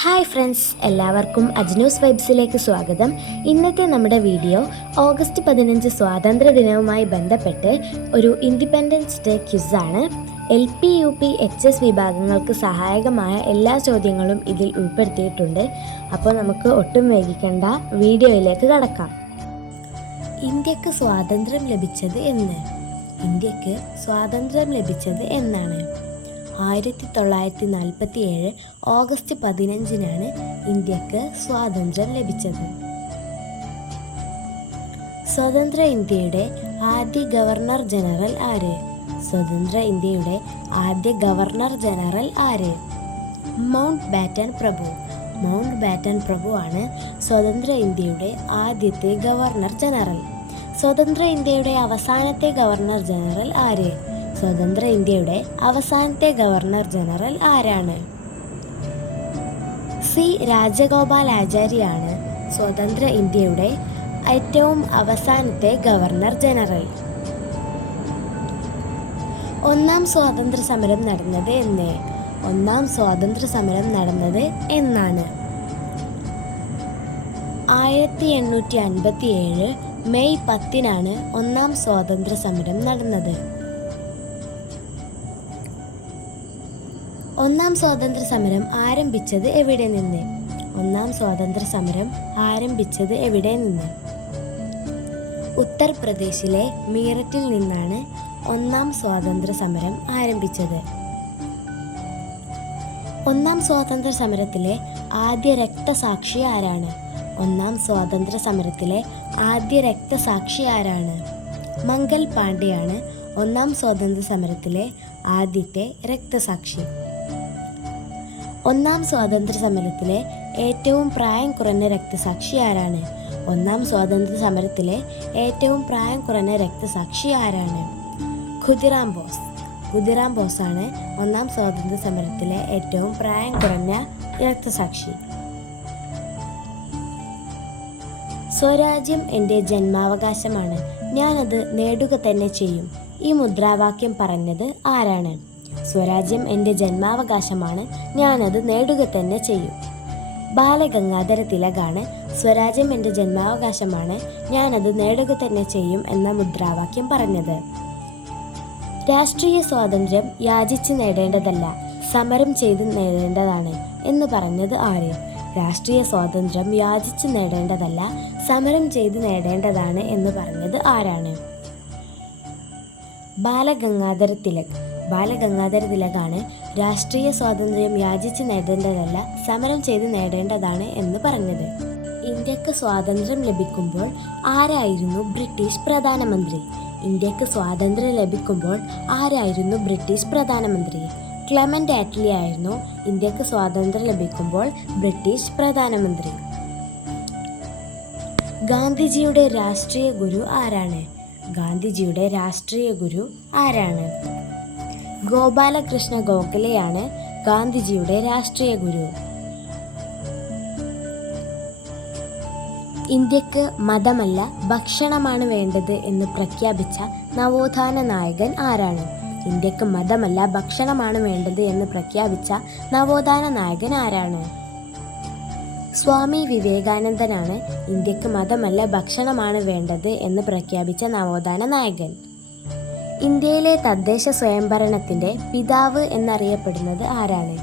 Hi friends, എല്ലാവർക്കും അജ്നൂസ് വൈബ്സിലേക്ക് സ്വാഗതം. ഇന്നത്തെ നമ്മുടെ വീഡിയോ ഓഗസ്റ്റ് 15 സ്വാതന്ത്ര്യ ദിനവുമായി ബന്ധപ്പെട്ട് ഒരു ഇൻഡിപെൻഡൻസ് ഡേ ക്വിസാണ്. LP, UP, HS വിഭാഗങ്ങൾക്ക് സഹായകമായ എല്ലാ ചോദ്യങ്ങളും ഇതിൽ ഉൾപ്പെടുത്തിയിട്ടുണ്ട്. അപ്പോൾ നമുക്ക് ഒട്ടും വൈകിക്കേണ്ട വീഡിയോയിലേക്ക് കടക്കാം. ഇന്ത്യക്ക് സ്വാതന്ത്ര്യം ലഭിച്ചത് എന്ന്? ഇന്ത്യക്ക് സ്വാതന്ത്ര്യം ലഭിച്ചത് എന്നാണ്? 1947 ഓഗസ്റ്റ് 15 ഇന്ത്യക്ക് സ്വാതന്ത്ര്യം ലഭിച്ചത്. സ്വതന്ത്ര ഇന്ത്യയുടെ ആദ്യ ഗവർണർ ജനറൽ ആര്? സ്വതന്ത്ര ഇന്ത്യയുടെ ആദ്യ ഗവർണർ ജനറൽ ആര്? മൗണ്ട് ബാറ്റൻ പ്രഭു. മൗണ്ട് ബാറ്റൻ പ്രഭു ആണ് സ്വതന്ത്ര ഇന്ത്യയുടെ ആദ്യത്തെ ഗവർണർ ജനറൽ. സ്വതന്ത്ര ഇന്ത്യയുടെ അവസാനത്തെ ഗവർണർ ജനറൽ ആര്? സ്വതന്ത്ര ഇന്ത്യയുടെ അവസാനത്തെ ഗവർണർ ജനറൽ ആരാണ്? സി രാജഗോപാലാചാരിയാണ് സ്വതന്ത്ര ഇന്ത്യയുടെ ഏറ്റവും അവസാനത്തെ ഗവർണർ ജനറൽ. ഒന്നാം സ്വാതന്ത്ര്യ സമരം നടന്നത് എന്ന്? ഒന്നാം സ്വാതന്ത്ര്യ സമരം നടന്നത് എന്നാണ്? 1857 മെയ് 10 ഒന്നാം സ്വാതന്ത്ര്യ സമരം നടന്നത്. ഒന്നാം സ്വാതന്ത്ര്യ സമരം ആരംഭിച്ചത് എവിടെ നിന്ന്? ഒന്നാം സ്വാതന്ത്ര്യ സമരം ആരംഭിച്ചത് എവിടെ നിന്ന്? ഉത്തർപ്രദേശിലെ മീററ്റിൽ നിന്നാണ് ഒന്നാം സ്വാതന്ത്ര്യ സമരം ആരംഭിച്ചത്. ഒന്നാം സ്വാതന്ത്ര്യ സമരത്തിലെ ആദ്യ രക്തസാക്ഷി ആരാണ്? ഒന്നാം സ്വാതന്ത്ര്യ സമരത്തിലെ ആദ്യ രക്തസാക്ഷി ആരാണ്? മംഗൽ പാണ്ഡെയാണ് ഒന്നാം സ്വാതന്ത്ര്യ സമരത്തിലെ ആദ്യത്തെ രക്തസാക്ഷി. ഒന്നാം സ്വാതന്ത്ര്യ സമരത്തിലെ ഏറ്റവും പ്രായം കുറഞ്ഞ രക്തസാക്ഷി ആരാണ്? ഒന്നാം സ്വാതന്ത്ര്യ സമരത്തിലെ ഏറ്റവും പ്രായം കുറഞ്ഞ രക്തസാക്ഷി ആരാണ്? ഖുദിറാം ബോസ്. ഖുദിറാം ബോസാണ് ഒന്നാം സ്വാതന്ത്ര്യ സമരത്തിലെ ഏറ്റവും പ്രായം കുറഞ്ഞ രക്തസാക്ഷി. സ്വരാജ്യം എൻ്റെ ജന്മാവകാശമാണ്, ഞാനത് നേടുക തന്നെ ചെയ്യും. ഈ മുദ്രാവാക്യം പറഞ്ഞത് ആരാണ്? സ്വരാജ്യം എൻ്റെ ജന്മാവകാശമാണ്, ഞാനത് നേടുക തന്നെ ചെയ്യും. ബാലഗംഗാധര തിലകാണ് സ്വരാജ്യം എൻ്റെ ജന്മാവകാശമാണ്, ഞാനത് നേടുക തന്നെ ചെയ്യും എന്ന മുദ്രാവാക്യം പറഞ്ഞത്. രാഷ്ട്രീയ സ്വാതന്ത്ര്യം യാചിച്ച് നേടേണ്ടതല്ല, സമരം ചെയ്ത് നേടേണ്ടതാണ് എന്ന് പറഞ്ഞത് ആര്? രാഷ്ട്രീയ സ്വാതന്ത്ര്യം യാചിച്ച് നേടേണ്ടതല്ല, സമരം ചെയ്ത് നേടേണ്ടതാണ് എന്ന് പറഞ്ഞത് ആരാണ്? ബാലഗംഗാധര തിലക്. ബാലഗംഗാധര തിലകാണ് രാഷ്ട്രീയ സ്വാതന്ത്ര്യം യാചിച്ച് നേടേണ്ടതല്ല, സമരം ചെയ്ത് നേടേണ്ടതാണ് എന്ന് പറഞ്ഞത്. ഇന്ത്യക്ക് സ്വാതന്ത്ര്യം ലഭിക്കുമ്പോൾ ആരായിരുന്നു ബ്രിട്ടീഷ് പ്രധാനമന്ത്രി? ഇന്ത്യക്ക് സ്വാതന്ത്ര്യം ലഭിക്കുമ്പോൾ ആരായിരുന്നു ബ്രിട്ടീഷ് പ്രധാനമന്ത്രി? ക്ലെമന്റ് ആറ്റ്ലി ആയിരുന്നു ഇന്ത്യക്ക് സ്വാതന്ത്ര്യം ലഭിക്കുമ്പോൾ ബ്രിട്ടീഷ് പ്രധാനമന്ത്രി. ഗാന്ധിജിയുടെ രാഷ്ട്രീയ ഗുരു ആരാണ്? ഗാന്ധിജിയുടെ രാഷ്ട്രീയ ഗുരു ആരാണ്? ഗോപാലകൃഷ്ണ ഗോഖലെയാണ് ഗാന്ധിജിയുടെ രാഷ്ട്രീയ ഗുരു. ഇന്ത്യക്ക് മതമല്ല ഭക്ഷണമാണ് വേണ്ടത് എന്ന് പ്രഖ്യാപിച്ച നവോത്ഥാന നായകൻ ആരാണ്? ഇന്ത്യക്ക് മതമല്ല ഭക്ഷണമാണ് വേണ്ടത് എന്ന് പ്രഖ്യാപിച്ച നവോത്ഥാന നായകൻ ആരാണ്? സ്വാമി വിവേകാനന്ദനാണ് ഇന്ത്യക്ക് മതമല്ല ഭക്ഷണമാണ് വേണ്ടത് എന്ന് പ്രഖ്യാപിച്ച നവോത്ഥാന നായകൻ. ഇന്ത്യയിലെ തദ്ദേശ സ്വയംഭരണത്തിൻ്റെ പിതാവ് എന്നറിയപ്പെടുന്നത് ആരാണ്?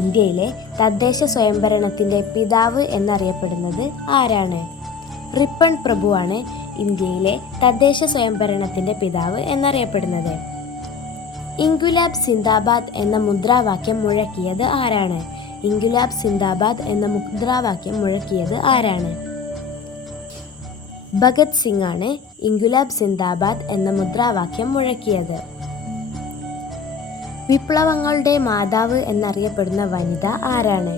ഇന്ത്യയിലെ തദ്ദേശ സ്വയംഭരണത്തിൻ്റെ പിതാവ് എന്നറിയപ്പെടുന്നത് ആരാണ്? റിപ്പൺ പ്രഭുവാണ് ഇന്ത്യയിലെ തദ്ദേശ സ്വയംഭരണത്തിൻ്റെ പിതാവ് എന്നറിയപ്പെടുന്നത്. ഇൻക്വിലാബ് സിന്ദാബാദ് എന്ന മുദ്രാവാക്യം മുഴക്കിയത് ആരാണ്? ഇൻക്വിലാബ് സിന്ദാബാദ് എന്ന മുദ്രാവാക്യം മുഴക്കിയത് ആരാണ്? ഭഗത് സിംഗ് ആണ് ഇൻക്വിലാബ് സിന്ദാബാദ് എന്ന മുദ്രാവാക്യം മുഴക്കിയത്. വിപ്ലവങ്ങളുടെ മാതാവ് എന്നറിയപ്പെടുന്ന വനിത ആരാണ്?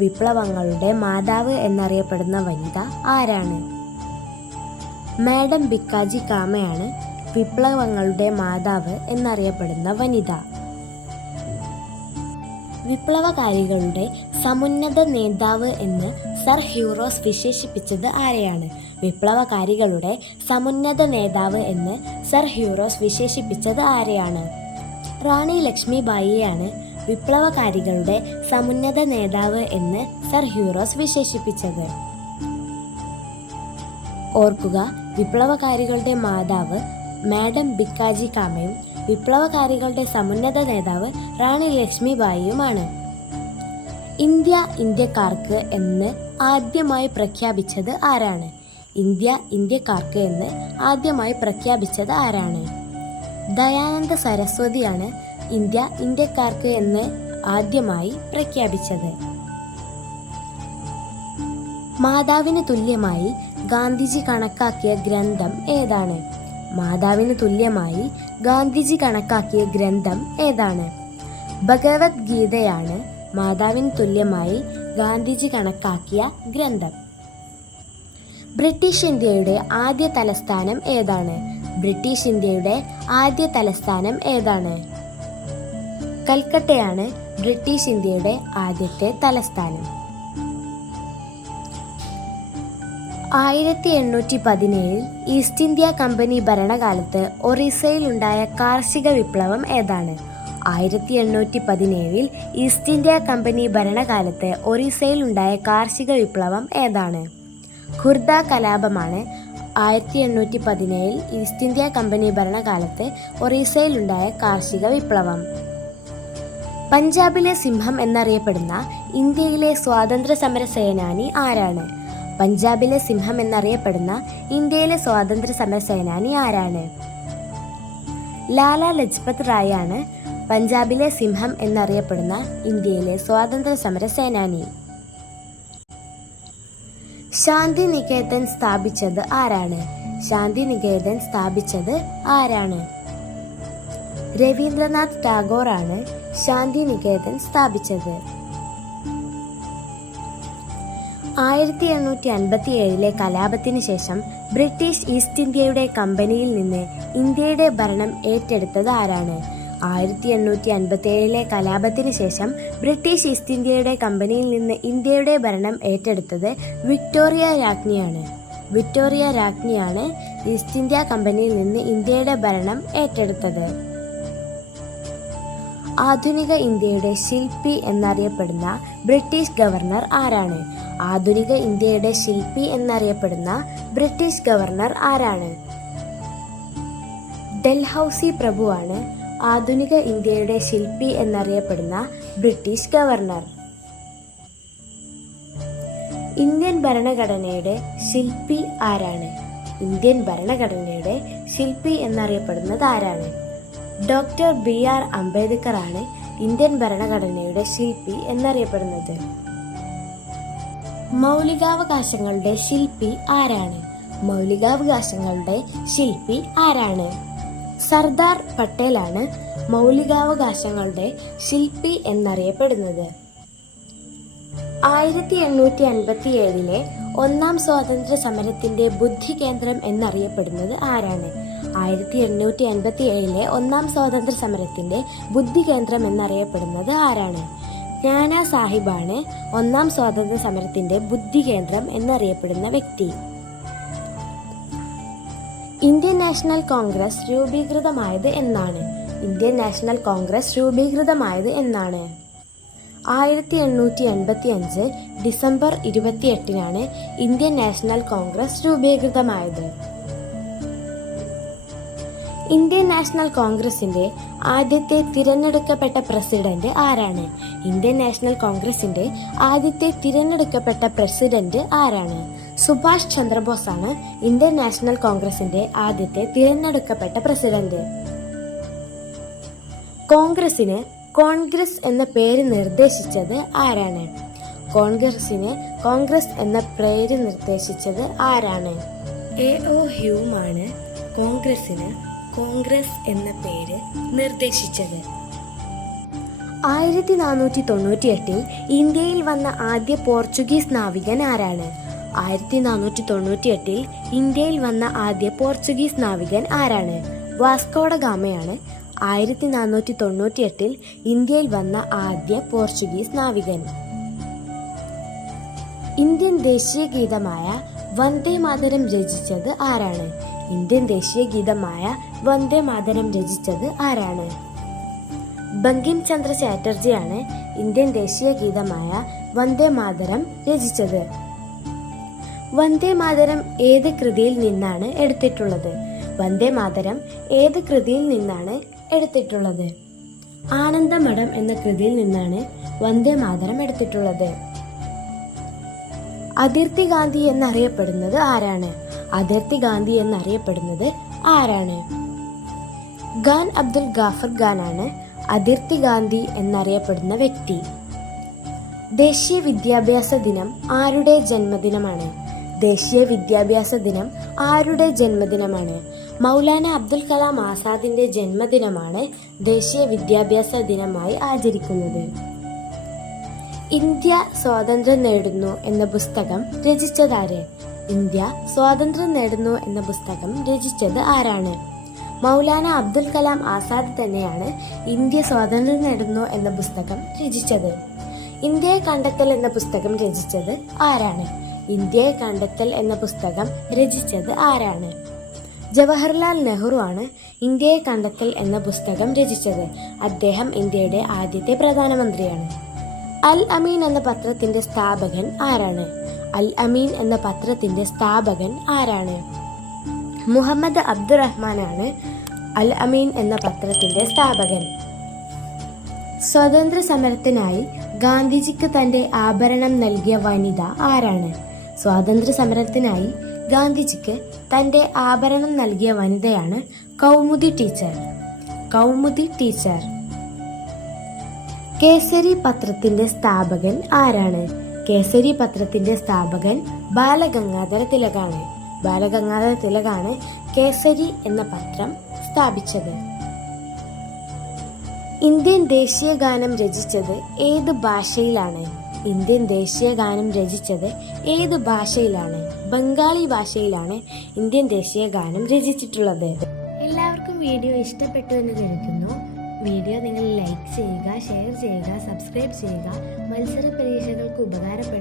വിപ്ലവങ്ങളുടെ മാതാവ് എന്നറിയപ്പെടുന്ന വനിത ആരാണ്? മാഡം ഭിക്കാജി കാമയാണ് വിപ്ലവങ്ങളുടെ മാതാവ് എന്നറിയപ്പെടുന്ന വനിത. വിപ്ലവകാരികളുടെ സമുന്നത നേതാവ് എന്ന് സർ ഹ്യൂറോസ് വിശേഷിപ്പിച്ചത് ആരെയാണ്? വിപ്ലവകാരികളുടെ സമുന്നത നേതാവ് എന്ന് സർ ഹ്യൂറോസ് വിശേഷിപ്പിച്ചത് ആരെയാണ്? റാണി ലക്ഷ്മിബായിയാണ് വിപ്ലവകാരികളുടെ സമുന്നത നേതാവ് എന്ന് സർ ഹ്യൂറോസ് വിശേഷിപ്പിച്ചത്? ഓർക്കുക, വിപ്ലവകാരികളുടെ മാതാവ് മാഡം ഭിക്കാജി കാമയും വിപ്ലവകാരികളുടെ സമുന്നത നേതാവ് റാണി ലക്ഷ്മിബായിയുമാണ്. ഇന്ത്യ ഇന്ത്യക്കാർക്ക് എന്ന് ആദ്യമായി പ്രഖ്യാപിച്ചത് ആരാണ്? ഇന്ത്യ ഇന്ത്യക്കാർക്ക് എന്ന് ആദ്യമായി പ്രഖ്യാപിച്ചത് ആരാണ്? ദയാനന്ദ സരസ്വതിയാണ് ഇന്ത്യ ഇന്ത്യക്കാർക്ക് എന്ന് ആദ്യമായി പ്രഖ്യാപിച്ചത്. മാതാവിന് തുല്യമായി ഗാന്ധിജി കണക്കാക്കിയ ഗ്രന്ഥം ഏതാണ്? മാതാവിന് തുല്യമായി ഗാന്ധിജി കണക്കാക്കിയ ഗ്രന്ഥം ഏതാണ്? ഭഗവത്ഗീതയാണ് മാതാവിന് തുല്യമായി ഗാന്ധിജി കണക്കാക്കിയ ഗ്രന്ഥം. ബ്രിട്ടീഷ് ഇന്ത്യയുടെ ആദ്യ തലസ്ഥാനം ഏതാണ്? ബ്രിട്ടീഷ് ഇന്ത്യയുടെ ആദ്യ തലസ്ഥാനം ഏതാണ്? കൽക്കട്ടയാണ് ബ്രിട്ടീഷ് ഇന്ത്യയുടെ ആദ്യത്തെ തലസ്ഥാനം. 1817 ഈസ്റ്റ് ഇന്ത്യ കമ്പനി ഭരണകാലത്ത് ഒറീസയിലുണ്ടായ കാർഷിക വിപ്ലവം ഏതാണ്? 1817 ഈസ്റ്റ് ഇന്ത്യ കമ്പനി ഭരണകാലത്ത് ഒറീസയിലുണ്ടായ കാർഷിക വിപ്ലവം ഏതാണ്? ഖുർദ കലാപമാണ് 1817 ഈസ്റ്റ് ഇന്ത്യ കമ്പനി ഭരണകാലത്ത് ഒറീസയിലുണ്ടായ കാർഷിക വിപ്ലവം. പഞ്ചാബിലെ സിംഹം എന്നറിയപ്പെടുന്ന ഇന്ത്യയിലെ സ്വാതന്ത്ര്യ സമര സേനാനി ആരാണ്? പഞ്ചാബിലെ സിംഹം എന്നറിയപ്പെടുന്ന ഇന്ത്യയിലെ സ്വാതന്ത്ര്യ സമര സേനാനി ആരാണ്? ലാല ലജ്പത് റായ് ആണ് പഞ്ചാബിലെ സിംഹം എന്നറിയപ്പെടുന്ന ഇന്ത്യയിലെ സ്വാതന്ത്ര്യ സമര സേനാനി. ശാന്തിനികേതൻ സ്ഥാപിച്ചത് ആരാണ്? ശാന്തിനികേതൻ സ്ഥാപിച്ചത് ആരാണ്? രവീന്ദ്രനാഥ് ടാഗോർ ആണ് ശാന്തിനികേതൻ സ്ഥാപിച്ചത്. 1857 കലാപത്തിന് ശേഷം ബ്രിട്ടീഷ് ഈസ്റ്റ് ഇന്ത്യയുടെ കമ്പനിയിൽ നിന്ന് ഇന്ത്യയുടെ ഭരണം ഏറ്റെടുത്തത് ആരാണ്? 1857 കലാപത്തിന് ശേഷം ബ്രിട്ടീഷ് ഈസ്റ്റ് ഇന്ത്യയുടെ കമ്പനിയിൽ നിന്ന് ഇന്ത്യയുടെ ഭരണം ഏറ്റെടുത്തത് വിക്ടോറിയ രാജ്ഞിയാണ്. വിക്ടോറിയ രാജ്ഞിയാണ് ഈസ്റ്റ് ഇന്ത്യ കമ്പനിയിൽ നിന്ന് ഇന്ത്യയുടെ ഭരണം ഏറ്റെടുത്തത്. ആധുനിക ഇന്ത്യയുടെ ശില്പി എന്നറിയപ്പെടുന്ന ബ്രിട്ടീഷ് ഗവർണർ ആരാണ്? ആധുനിക ഇന്ത്യയുടെ ശില്പി എന്നറിയപ്പെടുന്ന ബ്രിട്ടീഷ് ഗവർണർ ആരാണ്? ഡൽഹൌസി പ്രഭുവാണ് ആധുനിക ഇന്ത്യയുടെ ശില്പി എന്നറിയപ്പെടുന്ന ബ്രിട്ടീഷ് ഗവർണർ. ഇന്ത്യൻ ഭരണഘടനയുടെ ശില്പി ആരാണ്? ഇന്ത്യൻ ഭരണഘടനയുടെ ശില്പി എന്നറിയപ്പെടുന്നത് ആരാണ്? ഡോക്ടർ BR അംബേദ്കർ ആണ് ഇന്ത്യൻ ഭരണഘടനയുടെ ശില്പി എന്നറിയപ്പെടുന്നത്. മൗലികാവകാശങ്ങളുടെ ശില്പി ആരാണ്? മൗലികാവകാശങ്ങളുടെ ശില്പി ആരാണ്? സർദാർ പട്ടേലാണ് മൗലികാവകാശങ്ങളുടെ ശില്പി എന്നറിയപ്പെടുന്നത്. 1857 ഒന്നാം സ്വാതന്ത്ര്യ സമരത്തിന്റെ ബുദ്ധി കേന്ദ്രം എന്നറിയപ്പെടുന്നത് ആരാണ്? 1857 ഒന്നാം സ്വാതന്ത്ര്യ സമരത്തിന്റെ ബുദ്ധി കേന്ദ്രം എന്നറിയപ്പെടുന്നത് ആരാണ്? നാനാ സാഹിബാണ് ഒന്നാം സ്വാതന്ത്ര്യ സമരത്തിന്റെ ബുദ്ധി കേന്ദ്രം എന്നറിയപ്പെടുന്ന വ്യക്തി. ഇന്ത്യൻ നാഷണൽ കോൺഗ്രസ് രൂപീകൃതമായത് എന്നാണ്? ഇന്ത്യൻ നാഷണൽ കോൺഗ്രസ് രൂപീകൃതമായത് എന്നാണ്? 1885 ഡിസംബർ 28 ഇന്ത്യൻ നാഷണൽ കോൺഗ്രസ് രൂപീകൃതമായത്. ഇന്ത്യൻ നാഷണൽ കോൺഗ്രസിന്റെ ആദ്യത്തെ തിരഞ്ഞെടുക്കപ്പെട്ട പ്രസിഡന്റ് ആരാണ്? ഇന്ത്യൻ നാഷണൽ കോൺഗ്രസിന്റെ ആദ്യത്തെ തിരഞ്ഞെടുക്കപ്പെട്ട പ്രസിഡന്റ് ആരാണ്? സുഭാഷ് ചന്ദ്രബോസ് ആണ് ഇന്ത്യൻ നാഷണൽ കോൺഗ്രസിന്റെ ആദ്യത്തെ തിരഞ്ഞെടുക്കപ്പെട്ട പ്രസിഡന്റ്. കോൺഗ്രസിന് കോൺഗ്രസ് എന്ന പേര് നിർദ്ദേശിച്ചത് ആരാണ്? കോൺഗ്രസിന് കോൺഗ്രസ് എന്ന പേര് നിർദ്ദേശിച്ചത് ആരാണ്? A.O. ഹ്യൂമാണ് കോൺഗ്രസിന് കോൺഗ്രസ് എന്ന പേര് നിർദ്ദേശിച്ചത്. 1498 ഇന്ത്യയിൽ വന്ന ആദ്യ പോർച്ചുഗീസ് നാവികൻ ആരാണ്? 1498 ഇന്ത്യയിൽ വന്ന ആദ്യ പോർച്ചുഗീസ് നാവികൻ ആരാണ്? വാസ്കോഡ ഗാമയാണ് 1498 ഇന്ത്യയിൽ വന്ന ആദ്യ പോർച്ചുഗീസ് നാവികൻ. ഇന്ത്യൻ ദേശീയ ഗീതമായ വന്ദേ മാതരം രചിച്ചത് ആരാണ്? ഇന്ത്യൻ ദേശീയ ഗീതമായ വന്ദേ മാതരം രചിച്ചത് ആരാണ്? ബങ്കിം ചന്ദ്ര ചാറ്റർജിയാണ് ഇന്ത്യൻ ദേശീയ ഗീതമായ വന്ദേ മാതരം രചിച്ചത്. വന്ദേ മാതരം ഏത് കൃതിയിൽ നിന്നാണ് എടുത്തിട്ടുള്ളത്? വന്ദേ മാതരം ഏത് കൃതിയിൽ നിന്നാണ് എടുത്തിട്ടുള്ളത്? ആനന്ദമഠം എന്ന കൃതിയിൽ നിന്നാണ് വന്ദേ മാതരം എടുത്തിട്ടുള്ളത്. അതിർത്തി ഗാന്ധി എന്നറിയപ്പെടുന്നത് ആരാണ്? അതിർത്തി ഗാന്ധി എന്നറിയപ്പെടുന്നത് ആരാണ്? ഖാൻ അബ്ദുൽ ഗാഫർ ഖാനാണ് അതിർത്തി ഗാന്ധി എന്നറിയപ്പെടുന്ന വ്യക്തി. ദേശീയ വിദ്യാഭ്യാസ ദിനം ആരുടെ ജന്മദിനമാണ്? ദേശീയ വിദ്യാഭ്യാസ ദിനം ആരുടെ ജന്മദിനമാണ്? മൗലാന അബ്ദുൽ കലാം ആസാദിന്റെ ജന്മദിനമാണ് ദേശീയ വിദ്യാഭ്യാസ ദിനമായി ആചരിക്കുന്നത്. ഇന്ത്യ സ്വാതന്ത്ര്യം നേടുന്നു എന്ന പുസ്തകം രചിച്ചതാര്? ഇന്ത്യ സ്വാതന്ത്ര്യം നേടുന്നു എന്ന പുസ്തകം രചിച്ചത് ആരാണ്? മൗലാന അബ്ദുൽ കലാം ആസാദ് തന്നെയാണ് ഇന്ത്യ സ്വാതന്ത്ര്യം നേടുന്നു എന്ന പുസ്തകം രചിച്ചത്. ഇന്ത്യയെ കണ്ടെത്തൽ എന്ന പുസ്തകം രചിച്ചത് ആരാണ്? ഇന്ത്യയെ കണ്ടെത്തൽ എന്ന പുസ്തകം രചിച്ചത് ആരാണ്? ജവഹർലാൽ നെഹ്റു ആണ് ഇന്ത്യയെ കണ്ടെത്തൽ എന്ന പുസ്തകം രചിച്ചത്. അദ്ദേഹം ഇന്ത്യയുടെ ആദ്യത്തെ പ്രധാനമന്ത്രിയാണ്. അൽ അമീൻ എന്ന പത്രത്തിന്റെ സ്ഥാപകൻ ആരാണ്? അൽ അമീൻ എന്ന പത്രത്തിന്റെ സ്ഥാപകൻ ആരാണ്? മുഹമ്മദ് അബ്ദുറഹ്മാനാണ് അൽ അമീൻ എന്ന പത്രത്തിന്റെ സ്ഥാപകൻ. സ്വാതന്ത്ര്യ സമരത്തിനായി ഗാന്ധിജിക്ക് തന്റെ ആഭരണം നൽകിയ വനിത ആരാണ്? സ്വാതന്ത്ര്യ സമരത്തിനായി ഗാന്ധിജിക്ക് തന്റെ ആഭരണം നൽകിയ വനിതയാണ് കൗമുദി ടീച്ചർ. കൗമുദി ടീച്ചർ. കേസരി പത്രത്തിന്റെ സ്ഥാപകൻ ആരാണ്? കേസരി പത്രത്തിന്റെ സ്ഥാപകൻ ബാലഗംഗാധര തിലകാണ്. ബാലഗംഗാധര തിലകാണ് കേസരി എന്ന പത്രം സ്ഥാപിച്ചത്. ഇന്ത്യൻ ദേശീയ ഗാനം രചിച്ചത് ഏത് ഭാഷയിലാണ്? ഇന്ത്യൻ ദേശീയ ഗാനം രചിച്ചത് ഏത് ഭാഷയിലാണ്? ബംഗാളി ഭാഷയിലാണ് ഇന്ത്യൻ ദേശീയ ഗാനം രചിച്ചിട്ടുള്ളത്. എല്ലാവർക്കും വീഡിയോ ഇഷ്ടപ്പെട്ടു എന്ന് കരുതുന്നു. വീഡിയോ നിങ്ങൾ ലൈക്ക് ചെയ്യുക, ഷെയർ ചെയ്യുക, സബ്സ്ക്രൈബ് ചെയ്യുക. മത്സര പരീക്ഷകൾക്ക് ഉപകാരപ്പെടും